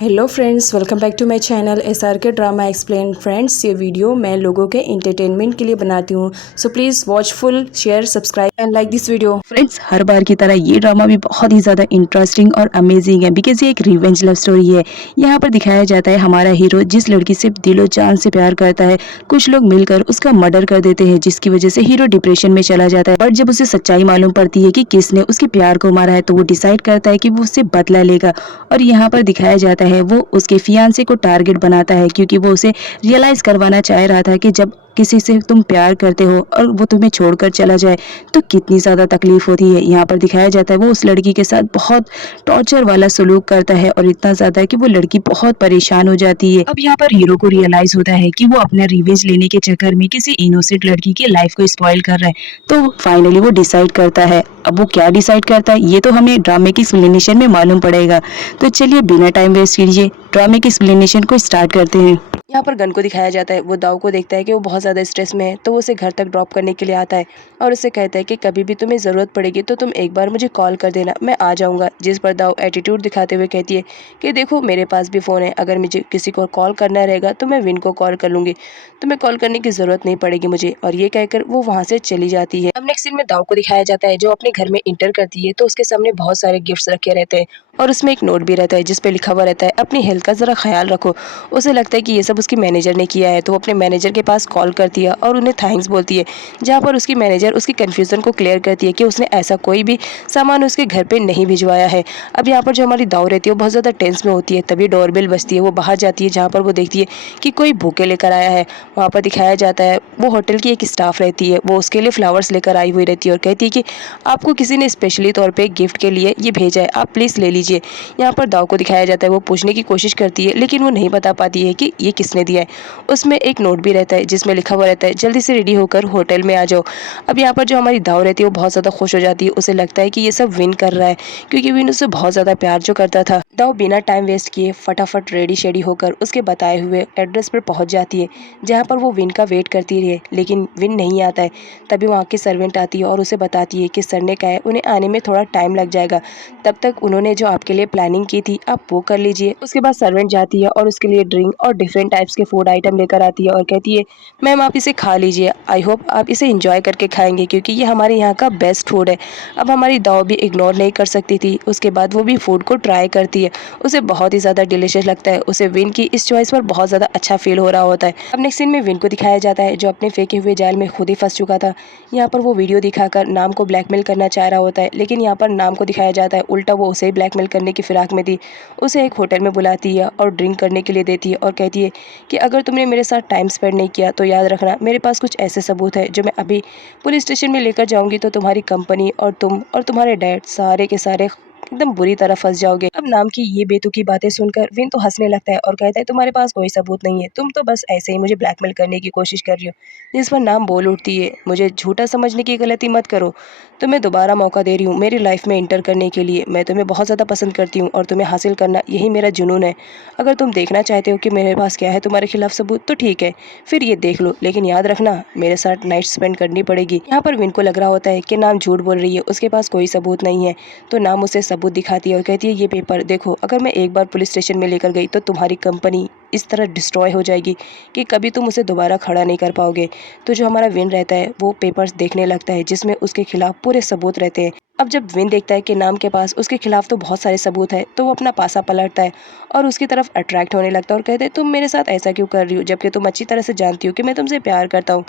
Hello friends, welcome back to my channel SRK drama explain. Friends, ये video मैं लोगों के एंटरटेनमेंट के लिए बनाती हूँ, so please watch full, share, subscribe and like this video. Friends, हर बार की तरह ये ड्रामा भी बहुत ही ज़्यादा इंटरेस्टिंग और अमेजिंग है बिकॉज ये एक रिवेंज लव स्टोरी है। यहाँ पर दिखाया जाता है हमारा हीरो जिस लड़की से दिलो जान से प्यार करता है, कुछ लोग मिलकर उसका मर्डर कर देते हैं जिसकी वजह से हीरो डिप्रेशन में चला जाता है। बट जब उसे सच्चाई मालूम पड़ती है कि किसने उसके प्यार को मारा है तो वो डिसाइड करता है कि वो उससे बदला लेगा। और यहाँ पर दिखाया जाता है वो उसके फियांसे को टारगेट बनाता है क्योंकि वो उसे रियलाइज करवाना चाह रहा था कि जब किसी से तुम प्यार करते हो और वो तुम्हें छोड़कर चला जाए तो कितनी ज़्यादा तकलीफ होती है। यहाँ पर दिखाया जाता है वो उस लड़की के साथ बहुत टॉर्चर वाला सलूक करता है और इतना ज़्यादा कि वो लड़की बहुत परेशान हो जाती है। अब यहाँ पर हीरो को रियलाइज होता है कि वो अपना रिवेंज लेने के चक्कर में किसी इनोसेंट लड़की की लाइफ को स्पॉइल कर रहा है। तो फाइनली वो डिसाइड करता है। अब वो क्या डिसाइड करता है ये तो हमें ड्रामे की एक्सप्लेनेशन में मालूम पड़ेगा। तो चलिए बिना टाइम वेस्ट कीजिए ड्रामे की एक्सप्लेनेशन को स्टार्ट करते हैं। यहाँ पर गन को दिखाया जाता है। वो दाऊ को देखता है कि वो बहुत ज़्यादा स्ट्रेस में है तो वो उसे घर तक ड्रॉप करने के लिए आता है और उससे कहता है कि कभी भी तुम्हें ज़रूरत पड़ेगी तो तुम एक बार मुझे कॉल कर देना, मैं आ जाऊँगा। जिस पर दाऊ एटीट्यूड दिखाते हुए कहती है कि देखो मेरे पास भी फ़ोन है, अगर मुझे किसी को कॉल करना रहेगा तो मैं विन को कॉल कर लूँगी, तुम्हें कॉल करने की ज़रूरत नहीं पड़ेगी मुझे। और ये कहकर वो वहाँ से चली जाती है। अब नेक्स्ट सीन में दाऊ को दिखाया जाता है जो अपने घर में इंटर करती है तो उसके सामने बहुत सारे गिफ्ट्स रखे रहते हैं और उसमें एक नोट भी रहता है जिस पे लिखा हुआ रहता है अपनी हेल्थ का ज़रा ख्याल रखो। उसे लगता है कि ये सब उसकी मैनेजर ने किया है तो वो अपने मैनेजर के पास कॉल करती है और उन्हें थैंक्स बोलती है, जहाँ पर उसकी मैनेजर उसकी कन्फ्यूज़न को क्लियर करती है कि उसने ऐसा कोई भी सामान उसके घर पे नहीं भिजवाया है। अब यहाँ पर जो हमारी दाऊ रहती है वो बहुत ज़्यादा टेंस में होती है। तभी डोरबेल बजती है, वो बाहर जाती है जहाँ पर वो देखती है कि कोई बुके लेकर आया है। वहाँ पर दिखाया जाता है वो होटल की एक स्टाफ रहती है, वो उसके लिए फ्लावर्स लेकर आई हुई रहती है और कहती है कि आपको किसी ने स्पेशली तौर पर गिफ्ट के लिए ये भेजा है, आप प्लीज़ ले लीजिए। यहाँ पर दाऊ को दिखाया जाता है वो पूछने की कोशिश करती है लेकिन वो नहीं बता पाती है कि ये किसने दिया है। उसमें एक नोट भी रहता है जिसमें लिखा हुआ रहता है जल्दी से रेडी होकर होटल में आ जाओ। अब यहाँ पर जो हमारी दाऊ रहती है वो बहुत ज़्यादा खुश हो जाती है। उसे लगता है कि ये सब विन कर रहा है क्योंकि विन उससे बहुत ज़्यादा प्यार जो करता था। दाऊ बिना टाइम वेस्ट किए फटाफट रेडी शेडी होकर उसके बताए हुए एड्रेस पर पहुँच जाती है जहाँ पर वो विन का वेट करती रही लेकिन विन नहीं आता है। तभी वहाँ की सर्वेंट आती है और उसे बताती है कि सर ने कहा है उन्हें आने में थोड़ा टाइम लग जाएगा, तब तक उन्होंने जो आपके लिए प्लानिंग की थी आप वो कर लीजिए। उसके बाद सर्वेंट जाती है और उसके लिए ड्रिंक और डिफरेंट टाइप्स के फूड आइटम लेकर आती है और कहती है मैम आप इसे खा लीजिए, आई होप आप इसे एंजॉय करके खाएंगे क्योंकि ये हमारे यहाँ का बेस्ट फूड है। अब हमारी दाऊ भी इग्नोर नहीं कर सकती थी। उसके बाद वो भी फूड को ट्राई करती है, उसे बहुत ही ज़्यादा डिलीशियस लगता है। उसे विन की इस चॉइस पर बहुत ज़्यादा अच्छा फील हो रहा होता है। अब नेक्स्ट सीन में विन को दिखाया जाता है जो अपने फेंके हुए जाल में खुद ही फंस चुका था। यहाँ पर वो वीडियो दिखाकर नाम को ब्लैकमेल करना चाह रहा होता है लेकिन यहाँ पर नाम को दिखाया जाता है उल्टा वो उसे ब्लैकमेल करने की फिराक में थी। उसे एक होटल में बुलाती है और ड्रिंक करने के लिए देती है और कहती है कि अगर तुमने मेरे साथ टाइम स्पेंड नहीं किया तो याद रखना मेरे पास कुछ ऐसे सबूत है जो मैं अभी पुलिस स्टेशन में लेकर जाऊंगी तो तुम्हारी कंपनी और तुम और तुम्हारे डैड सारे के सारे एकदम बुरी तरह फंस जाओगे। अब नाम की ये बेतुकी बातें सुनकर विन तो हंसने लगता है और कहता है तुम्हारे पास कोई सबूत नहीं है, तुम तो बस ऐसे ही मुझे ब्लैकमेल करने की कोशिश कर रही हो। जिस पर नाम बोल उठती है मुझे झूठा समझने की गलती मत करो, तुम्हें दोबारा मौका दे रही हूँ मेरी लाइफ में इंटर करने के लिए। मैं तुम्हें बहुत ज़्यादा पसंद करती हूँ और तुम्हें हासिल करना यही मेरा जुनून है। अगर तुम देखना चाहते हो कि मेरे पास क्या है तुम्हारे खिलाफ सबूत तो ठीक है, फिर ये देख लो, लेकिन याद रखना मेरे साथ नाइट स्पेंड करनी पड़ेगी। यहाँ पर विन को लग रहा होता है कि नाम झूठ बोल रही है, उसके पास कोई सबूत नहीं है। तो नाम उसे सबूत दिखाती है और कहती है ये पेपर देखो, अगर मैं एक बार पुलिस स्टेशन में लेकर गई तो तुम्हारी कंपनी इस तरह डिस्ट्रॉय हो जाएगी कि कभी तुम उसे दोबारा खड़ा नहीं कर पाओगे। तो जो हमारा विन रहता है वो पेपर्स देखने लगता है जिसमें उसके खिलाफ पूरे सबूत रहते हैं। अब जब विन देखता है कि नाम के पास उसके खिलाफ तो बहुत सारे सबूत है तो वो अपना पासा पलटता है और उसकी तरफ अट्रैक्ट होने लगता है और कहते हैं तुम मेरे साथ ऐसा क्यों कर रही हो जबकि तुम अच्छी तरह से जानती हो कि मैं तुमसे प्यार करता हूँ।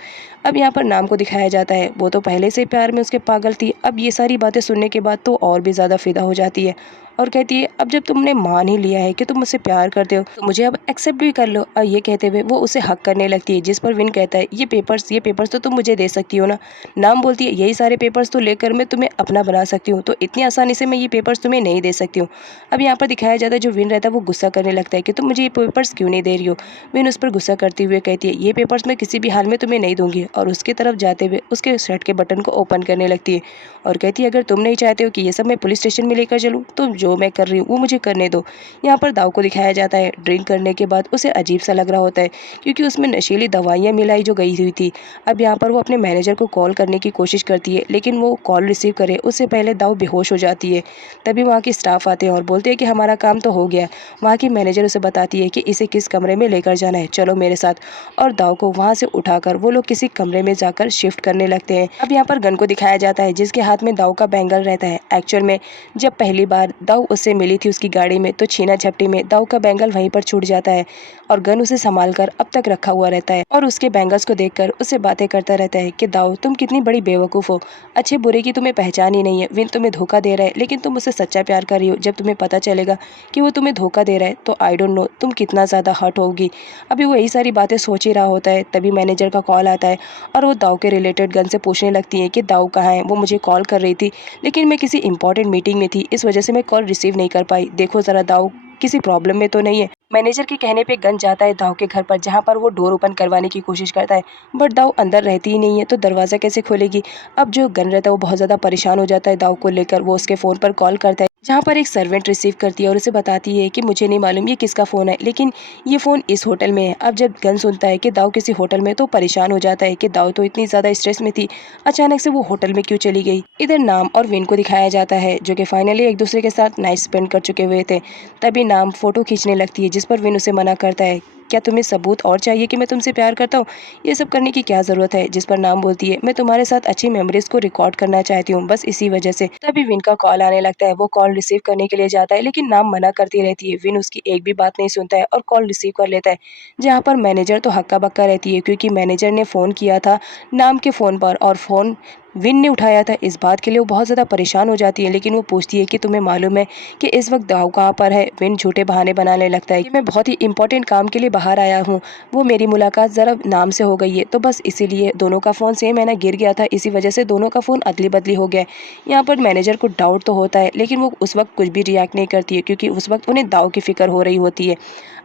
अब यहाँ पर नाम को दिखाया जाता है वो तो पहले से प्यार में उसके पागल थी, अब ये सारी बातें सुनने के बाद तो और भी ज़्यादा फिदा हो जाती है और कहती है अब जब तुमने मान ही लिया है कि तुम मुझसे प्यार करते हो तो मुझे अब एक्सेप्ट भी कर लो। और ये कहते हुए वो उसे हक करने लगती है जिस पर विन कहता है ये पेपर्स तो तुम मुझे दे सकती हो ना। नाम बोलती है यही सारे पेपर्स तो लेकर मैं तुम्हें अपना बना सकती हूँ, तो इतनी आसानी से मैं ये पेपर्स तुम्हें नहीं दे सकती हूँ। अब यहाँ पर दिखाया जाता है जो विन रहता है वो गुस्सा करने लगता है कि तुम मुझे ये पेपर्स क्यों नहीं दे रही हो। विन उस पर गुस्सा करते हुए कहती है ये पेपर्स मैं किसी भी हाल में तुम्हें नहीं दूंगी और उसकी तरफ जाते हुए उसके शर्ट के बटन को ओपन करने लगती है और कहती है अगर तुम नहीं चाहते हो कि ये सब मैं पुलिस स्टेशन में लेकर चलूँ तो जो जो मैं कर रही हूँ वो मुझे करने दो। यहाँ पर दाऊ को दिखाया जाता है ड्रिंक करने के बाद उसे अजीब सा लग रहा होता है क्योंकि उसमें नशीली दवाइयाँ मिलाई जो गई हुई थी। अब यहाँ पर वो अपने मैनेजर को कॉल करने की कोशिश करती है, लेकिन वो कॉल रिसीव करे उससे पहले दाऊ बेहोश हो जाती है। तभी वहाँ के स्टाफ आते हैं और बोलते हैं कि हमारा काम तो हो गया। वहाँ की मैनेजर उसे बताती है कि इसे किस कमरे में लेकर जाना है, चलो मेरे साथ। और दाऊ को वहाँ से उठाकर वो लोग किसी कमरे में जाकर शिफ्ट करने लगते हैं। अब यहाँ पर गन को दिखाया जाता है जिसके हाथ में दाऊ का बैंगल रहता है। एक्चुअल में जब पहली बार दाऊ उससे मिली थी उसकी गाड़ी में, तो छीना झपटी में दाऊ का बैंगल वहीं पर छूट जाता है और गन उसे संभाल कर अब तक रखा हुआ रहता है और उसके बैंगल्स को देखकर उससे बातें करता रहता है कि दाऊ तुम कितनी बड़ी बेवकूफ़ हो, अच्छे बुरे की तुम्हें पहचान ही नहीं है। विन तुम्हें धोखा दे रहा है लेकिन तुम उससे सच्चा प्यार कर रही हो। जब तुम्हें पता चलेगा कि वो तुम्हें धोखा दे रहा है तो आई डोंट नो तुम कितना ज़्यादा हर्ट होगी। अभी वो यही सारी बातें सोच ही रहा होता है, तभी मैनेजर का कॉल आता है और वो दाऊ के रिलेटेड गन से पूछने लगती है कि दाऊ कहाँ है। वो मुझे कॉल कर रही थी लेकिन मैं किसी इंपॉर्टेंट मीटिंग में थी, इस वजह से मैं कॉल रिसीव नहीं कर पाई। देखो ज़रा दाऊ किसी प्रॉब्लम में तो नहीं है। मैनेजर के कहने पे गन जाता है दाऊ के घर पर, जहाँ पर वो डोर ओपन करवाने की कोशिश करता है, बट दाऊ अंदर रहती ही नहीं है तो दरवाज़ा कैसे खोलेगी। अब जो गन रहता है वो बहुत ज़्यादा परेशान हो जाता है दाऊ को लेकर। वो उसके फ़ोन पर कॉल करता है जहाँ पर एक सर्वेंट रिसीव करती है और उसे बताती है कि मुझे नहीं मालूम ये किसका फ़ोन है, लेकिन ये फ़ोन इस होटल में है। अब जब गन सुनता है कि दाऊ किसी होटल में, तो परेशान हो जाता है कि दाऊ तो इतनी ज़्यादा स्ट्रेस में थी, अचानक से वो होटल में क्यों चली गई। इधर नाम और विन को दिखाया जाता है जो कि फाइनली एक दूसरे के साथ नाइट स्पेंड कर चुके हुए थे। तभी नाम फ़ोटो खींचने लगती है जिस पर विन उसे मना करता है, क्या तुम्हें सबूत और चाहिए कि मैं तुमसे प्यार करता हूँ, ये सब करने की क्या ज़रूरत है। जिस पर नाम बोलती है मैं तुम्हारे साथ अच्छी मेमोरीज को रिकॉर्ड करना चाहती हूँ, बस इसी वजह से। तभी विन का कॉल आने लगता है, वो कॉल रिसीव करने के लिए जाता है लेकिन नाम मना करती रहती है। विन उसकी एक भी बात नहीं सुनता है और कॉल रिसीव कर लेता है, जहाँ पर मैनेजर तो हक्का बक्का रहती है क्योंकि मैनेजर ने फ़ोन किया था नाम के फ़ोन पर और फ़ोन विन ने उठाया था। इस बात के लिए वो बहुत ज़्यादा परेशान हो जाती है, लेकिन वो पूछती है कि तुम्हें मालूम है कि इस वक्त दाऊ कहाँ पर है। विन झूठे बहाने बनाने लगता है कि मैं बहुत ही इंपॉर्टेंट काम के लिए बाहर आया हूँ, वो मेरी मुलाकात ज़रा नाम से हो गई है तो बस इसीलिए दोनों का फ़ोन सेम है ना, गिर गया था, इसी वजह से दोनों का फ़ोन अदली बदली हो गया है। यहाँ पर मैनेजर को डाउट तो होता है लेकिन वो उस वक्त कुछ भी रिएक्ट नहीं करती है क्योंकि उस वक्त उन्हें दाऊ की फ़िक्र हो रही होती है।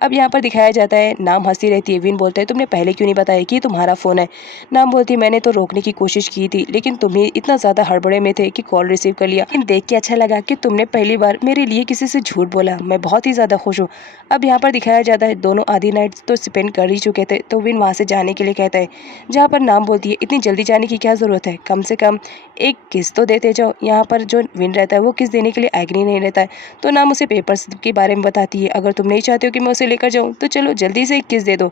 अब यहाँ पर दिखाया जाता है नाम हंसी रहती है। विन बोलता है तुमने पहले क्यों नहीं बताया कि तुम्हारा फ़ोन है। नाम बोलती है मैंने तो रोकने की कोशिश की थी लेकिन तुम्हें इतना ज़्यादा हड़बड़े में थे कि कॉल रिसीव कर लिया। लेकिन देख के अच्छा लगा कि तुमने पहली बार मेरे लिए किसी से झूठ बोला, मैं बहुत ही ज़्यादा खुश हूँ। अब यहाँ पर दिखाया जाता है दोनों आधी नाइट तो स्पेंड कर ही चुके थे, तो विन वहाँ से जाने के लिए कहता है, जहाँ पर नाम बोलती है इतनी जल्दी जाने की क्या ज़रूरत है, कम से कम एक किस तो देते जाओ। यहाँ पर जो विन रहता है वो किस देने के लिए एग्री नहीं रहता है, तो नाम उसे पेपर्स के बारे में बताती है, अगर तुम नहीं चाहते हो कि मैं उसे लेकर जाऊँ तो चलो जल्दी से एक किस दे दो।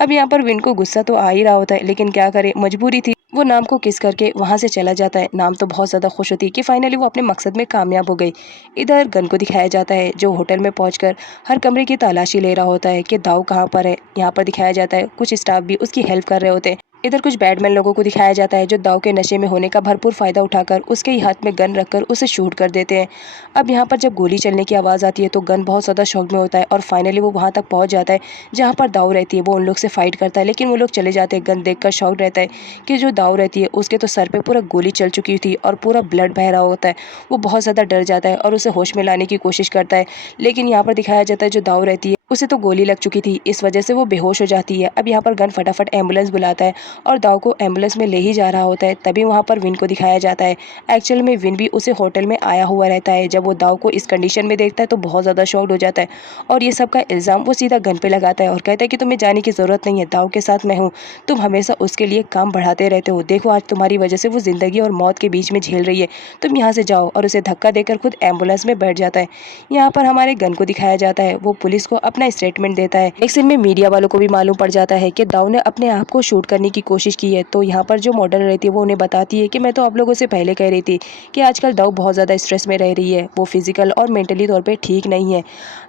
अब यहाँ पर विन को गुस्सा तो आ ही रहा होता है लेकिन क्या करे, मजबूरी थी। वो नाम को किस करके वहाँ से चला जाता है। नाम तो बहुत ज़्यादा खुश होती है कि फाइनली वो अपने मकसद में कामयाब हो गई। इधर गन को दिखाया जाता है जो होटल में पहुंचकर हर कमरे की तलाशी ले रहा होता है कि दाऊ कहाँ पर है। यहाँ पर दिखाया जाता है कुछ स्टाफ भी उसकी हेल्प कर रहे होते हैं। इधर कुछ बैडमैन लोगों को दिखाया जाता है जो दाऊ के नशे में होने का भरपूर फ़ायदा उठाकर उसके ही हाथ में गन रखकर उसे शूट कर देते हैं। अब यहाँ पर जब गोली चलने की आवाज़ आती है तो गन बहुत ज़्यादा शॉक में होता है और फाइनली वो वहाँ तक पहुँच जाता है जहाँ पर दाऊ रहती है। वो उन लोग से फाइट करता है लेकिन वो लोग चले जाते हैं। गन देखकर शॉक रहता है कि जो दाऊ रहती है उसके तो सर पे पूरा गोली चल चुकी थी और पूरा ब्लड बह रहा होता है। वो बहुत ज़्यादा डर जाता है और उसे होश में लाने की कोशिश करता है, लेकिन यहाँ पर दिखाया जाता है जो दाऊ रहती है उसे तो गोली लग चुकी थी, इस वजह से वो बेहोश हो जाती है। अब यहाँ पर गन फटाफट एम्बुलेंस बुलाता है और दाऊ को एम्बुलेंस में ले ही जा रहा होता है। तभी वहाँ पर विन को दिखाया जाता है। एक्चुअल में विन भी उसे होटल में आया हुआ रहता है। जब वो दाऊ को इस कंडीशन में देखता है तो बहुत ज़्यादा शॉक्ड हो जाता है और ये सब का इल्ज़ाम वो सीधा गन पे लगाता है और कहता है कि तुम्हें जाने की ज़रूरत नहीं है, दाऊ के साथ मैं हूँ, तुम हमेशा उसके लिए काम बढ़ाते रहते हो, देखो आज तुम्हारी वजह से वो ज़िंदगी और मौत के बीच में झेल रही है, तुम यहाँ से जाओ। और उसे धक्का देकर खुद एम्बुलेंस में बैठ जाता है। यहाँ पर हमारे गन को दिखाया जाता है, वो पुलिस को अपना स्टेटमेंट देता है। नेक्स्ट सीन में मीडिया वालों को भी मालूम पड़ जाता है कि दाऊ ने अपने आप को शूट करने की कोशिश की है। तो यहाँ पर जो मॉडल रहती है वो उन्हें बताती है कि मैं तो आप लोगों से पहले कह रही थी कि आजकल दाऊ बहुत ज़्यादा स्ट्रेस में रह रही है, वो फिजिकल और मेंटली तौर पे ठीक नहीं है।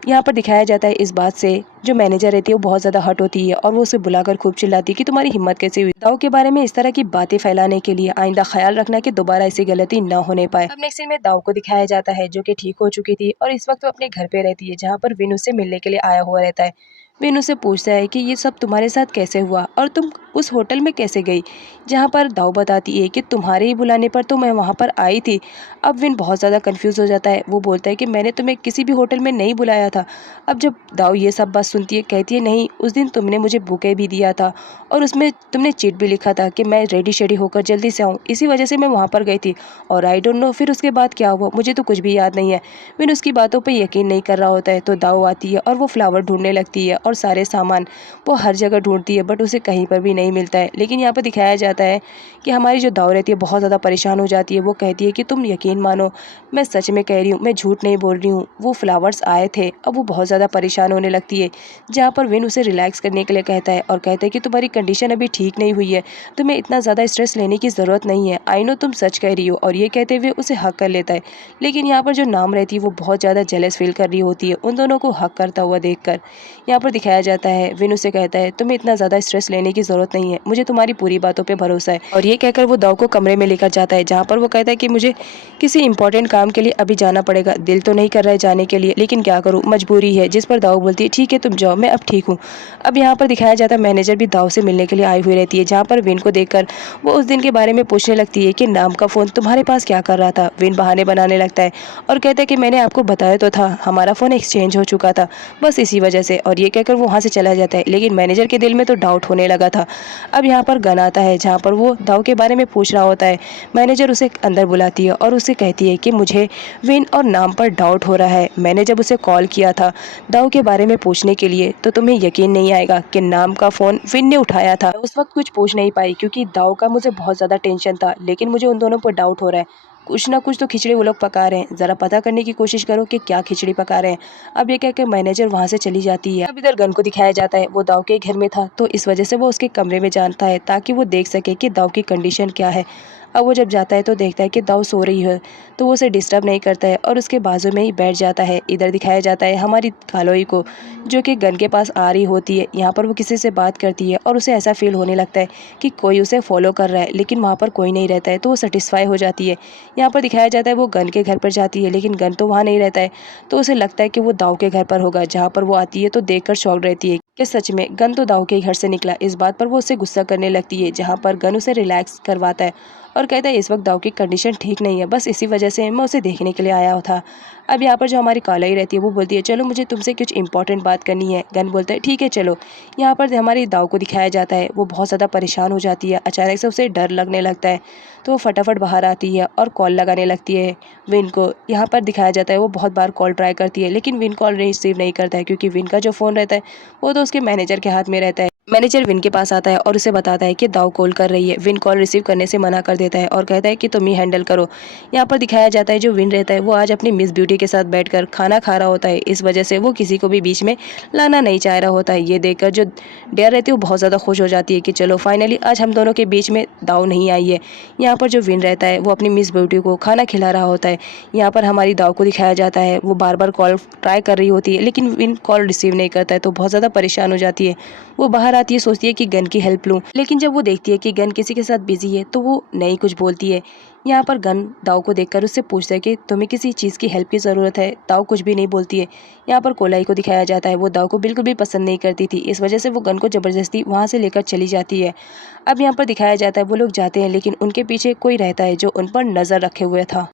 यहाँ पर दिखाया जाता है इस बात से जो मैनेजर रहती है वो बहुत ज़्यादा हर्ट होती है और वो उसे बुलाकर खूब चिल्लाती है कि तुम्हारी हिम्मत कैसे हुई दाऊ के बारे में इस तरह की बातें फैलाने के लिए, आइंदा ख्याल रखना कि दोबारा ऐसी गलती ना होने पाए। अब नेक्स्ट सीन में दाऊ को दिखाया जाता है जो कि ठीक हो चुकी थी और इस वक्त वो अपने घर पे रहती है जहाँ पर विन उससे मिलने के लिए आया हुआ रहता है। विन उससे पूछता है कि ये सब तुम्हारे साथ कैसे हुआ और तुम उस होटल में कैसे गई, जहाँ पर दाऊ बताती है कि तुम्हारे ही बुलाने पर तो मैं वहाँ पर आई थी। अब विन बहुत ज़्यादा कंफ्यूज हो जाता है। वो बोलता है कि मैंने तुम्हें किसी भी होटल में नहीं बुलाया था। अब जब दाऊ ये सब बात सुनती है, कहती है नहीं, उस दिन तुमने मुझे बुके भी दिया था और उसमें तुमने चिट भी लिखा था कि मैं रेडी शेडी होकर जल्दी से आऊँ, इसी वजह से मैं वहाँ पर गई थी। और आई डोंट नो फिर उसके बाद क्या हुआ, मुझे तो कुछ भी याद नहीं है। विन उसकी बातों पर यकीन नहीं कर रहा होता है। तो दाऊ आती है और वो फ्लावर ढूंढने लगती है और सारे सामान वो हर जगह ढूंढती है, बट उसे कहीं पर भी नहीं मिलता है। लेकिन यहाँ पर दिखाया जाता है कि हमारी जो दाऊ रहती है बहुत ज़्यादा परेशान हो जाती है। वो कहती है कि तुम यकीन मानो, मैं सच में कह रही हूँ, मैं झूठ नहीं बोल रही हूँ, वो फ्लावर्स आए थे। अब वो बहुत ज़्यादा परेशान होने लगती है, जहाँ पर विन उसे रिलैक्स करने के लिए कहता है और कहता है कि तुम्हारी कंडीशन अभी ठीक नहीं हुई है, तुम्हें इतना ज़्यादा स्ट्रेस लेने की ज़रूरत नहीं है, आई नो तुम सच कह रही हो। और ये कहते हुए उसे हक कर लेता है। लेकिन यहाँ पर जो नाम रहती है वो बहुत ज़्यादा जेलस फील कर रही होती है उन दोनों को हक करता हुआ देखकर। यहाँ पर दिखाया जाता है विन उसे कहता है तुम्हें इतना ज़्यादा स्ट्रेस लेने की ज़रूरत नहीं है, मुझे तुम्हारी पूरी बातों पे भरोसा है। और ये कहकर वो दाऊ को कमरे में लेकर जाता है, जहाँ पर वो कहता है कि मुझे किसी इंपॉर्टेंट काम के लिए अभी जाना पड़ेगा, दिल तो नहीं कर रहा है जाने के लिए, लेकिन क्या करूँ, मजबूरी है। जिस पर दाऊ बोलती है ठीक है तुम जाओ, मैं अब ठीक हूँ। अब यहाँ पर दिखाया जाता है मैनेजर भी दाऊ से मिलने के लिए आई हुई रहती है, जहाँ पर विन को देखकर वो उस दिन के बारे में पूछने लगती है कि नाम का फ़ोन तुम्हारे पास क्या कर रहा था। विन बहाने बनाने लगता है और कहता है कि मैंने आपको बताया तो था, हमारा फ़ोन एक्सचेंज हो चुका था, बस इसी वजह से। और ये कहकर वो वहाँ से चला जाता है। लेकिन मैनेजर के दिल में तो डाउट होने लगा था। अब यहाँ पर गन आता है, जहाँ पर वो दाऊ के बारे में पूछ रहा होता है। मैनेजर उसे अंदर बुलाती है और उसे कहती है कि मुझे विन और नाम पर डाउट हो रहा है। मैंने जब उसे कॉल किया था दाऊ के बारे में पूछने के लिए, तो तुम्हें यकीन नहीं आएगा कि नाम का फ़ोन विन ने उठाया था। उस वक्त कुछ पूछ नहीं पाई क्योंकि दाऊ का मुझे बहुत ज़्यादा टेंशन था, लेकिन मुझे उन दोनों पर डाउट हो रहा है, कुछ ना कुछ तो खिचड़ी वो लोग पका रहे हैं, ज़रा पता करने की कोशिश करो कि क्या खिचड़ी पका रहे हैं। अब ये कह के मैनेजर वहाँ से चली जाती है। अब इधर गन को दिखाया जाता है, वो दाऊ के घर में था, तो इस वजह से वो उसके कमरे में जाता है ताकि वो देख सके कि दाऊ की कंडीशन क्या है। अब वो जब जाता है तो देखता है कि दाऊ सो रही है, तो वो उसे डिस्टर्ब नहीं करता है और उसके बाजू में ही बैठ जाता है। इधर दिखाया जाता है हमारी कालोई को, जो कि गन के पास आ रही होती है। यहाँ पर वो किसी से बात करती है और उसे ऐसा फील होने लगता है कि कोई उसे फॉलो कर रहा है, लेकिन वहाँ पर कोई नहीं रहता है, तो वो सेटिस्फाई हो जाती है। यहाँ पर दिखाया जाता है वो गन के घर पर जाती है, लेकिन गन तो वहाँ नहीं रहता है, तो उसे लगता है कि वो दाऊ के घर पर होगा। जहाँ पर वो आती है तो देखकर शॉक्ड रहती है कि सच में गन तो दाऊ के घर से निकला। इस बात पर वो उससे गुस्सा करने लगती है, जहाँ पर गन उसे रिलैक्स करवाता है और कहता है इस वक्त दाऊ की कंडीशन ठीक नहीं है, बस इसी वजह से मैं उसे देखने के लिए आया था। अब यहाँ पर जो हमारी कालाई रहती है वो बोलती है चलो मुझे तुमसे कुछ इंपॉर्टेंट बात करनी है। गन बोलता है ठीक है चलो। यहाँ पर हमारी दाऊ को दिखाया जाता है, वो बहुत ज़्यादा परेशान हो जाती है, अचानक से उसे डर लगने लगता है, तो वो फटाफट बाहर आती है और कॉल लगाने लगती है विन को। यहाँ पर दिखाया जाता है वो बहुत बार कॉल ट्राई करती है, लेकिन विन कॉल रिसीव नहीं करता है, क्योंकि विन का जो फ़ोन रहता है वो तो उसके मैनेजर के हाथ में रहता है। मैनेजर विन के पास आता है और उसे बताता है कि दाऊ कॉल कर रही है। विन कॉल रिसीव करने से मना कर देता है और कहता है कि तुम ही हैंडल करो। यहाँ पर दिखाया जाता है जो विन रहता है वो आज अपनी मिस ब्यूटी के साथ बैठकर खाना खा रहा होता है, इस वजह से वो किसी को भी बीच में लाना नहीं चाह रहा होता है। ये देखकर जो डेयर रहती है वो बहुत ज़्यादा खुश हो जाती है कि चलो फाइनली आज हम दोनों के बीच में दाऊ नहीं आई है। यहाँ पर जो विन रहता है वो अपनी मिस ब्यूटी को खाना खिला रहा होता है। यहाँ पर हमारी दाऊ को दिखाया जाता है वो बार बार कॉल ट्राई कर रही होती है, लेकिन विन कॉल रिसीव नहीं करता है, तो बहुत ज़्यादा परेशान हो जाती है। वो बाहर आती है, सोचती है कि गन की हेल्प लूँ, लेकिन जब वो देखती है कि गन किसी के साथ बिजी है तो वो नहीं कुछ बोलती है। यहाँ पर गन दाऊ को देखकर उससे पूछता है कि तुम्हें किसी चीज़ की हेल्प की ज़रूरत है। दाऊ कुछ भी नहीं बोलती है। यहाँ पर कोलाई को दिखाया जाता है, वो दाऊ को बिल्कुल भी पसंद नहीं करती थी, इस वजह से वो गन को ज़बरदस्ती वहाँ से लेकर चली जाती है। अब यहाँ पर दिखाया जाता है वो लोग जाते हैं, लेकिन उनके पीछे कोई रहता है जो उन पर नज़र रखे हुए था।